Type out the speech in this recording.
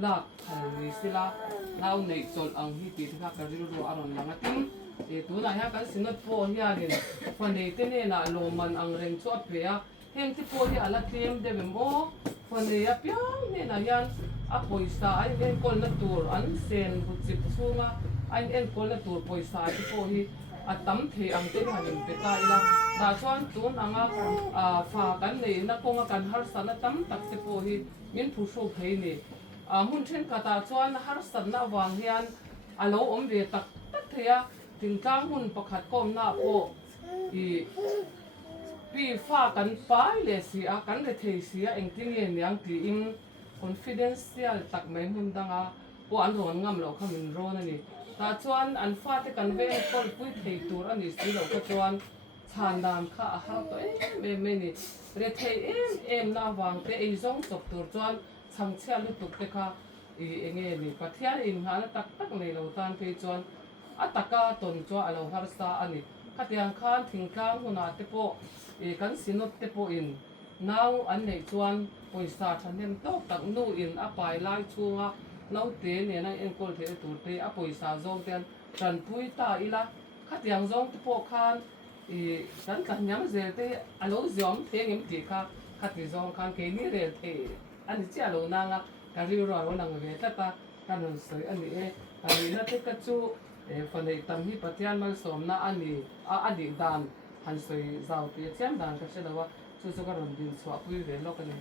lạc thằng sila lao này chọn ang hi pi thak ka rilu ro aron langa tim e tu na ha kan sinot po hiya din fan nei te ne na lo man ang reng chu pe a hem ti po hi ala tem de mo fan nei a piang ne na yan a poisa ai en kol na tur an sen bu chi sunga an en kol na tur poisa ti po hi a tam the ang te hanin pe ta ila ta chuan tun anga a fa kan nei na konga kan har sana tam tak te po hi min phu sho phei ni mun then kata chuan har san na wang hian alo om ve tak tak thea tingkang hun pakhat kom na po I pi fa kan pai le si a kan le thei si a engting ye niang ti in confidential tak mai hun danga po an ron ngam lo khamin ron ani ta chuan an fa te kan ve kol pui thei tur ani si lo ka chuan chan dam kha a ha to me ni re thei em na wang te ei zong chok tur chuan chang chia lu tuk te kha I enge ni pathian in ha na tak tak nei lo tan pe chuan ataka ton cho alo har sa ani khatiang khan thingkang huna te po kan sinot te po in naw an nei chuan poisa thanem to tak nu in a pai lai chunga no te ne na en kol the tur te a poisa zong ten tran pui ta ila khatiang zong te po khan kan kan nyam zel te alo zom the ngem ti kha khati zong khan ke ni re the ani chi alo na nga ka ri ro ro nang ve ta ta kan soi ani e ka ri na te ka chu fanei tam hi pathian mal som na ani a adi dan han soi zau ti chiam dan ka che dawa chu chu ka ron din chwa pui ve lo ka ni